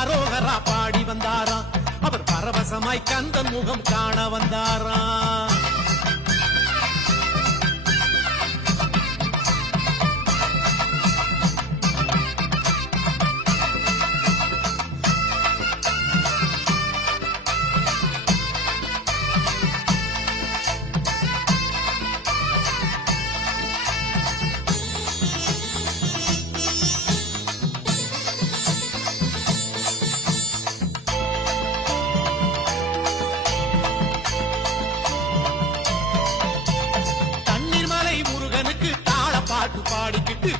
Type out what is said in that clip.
ஆரோகரா பாடி வந்தாராம். அவர் பரவசமாய் கந்தன் முகம் காண வந்தாராம். பாட்டு பாடிக்கிட்டு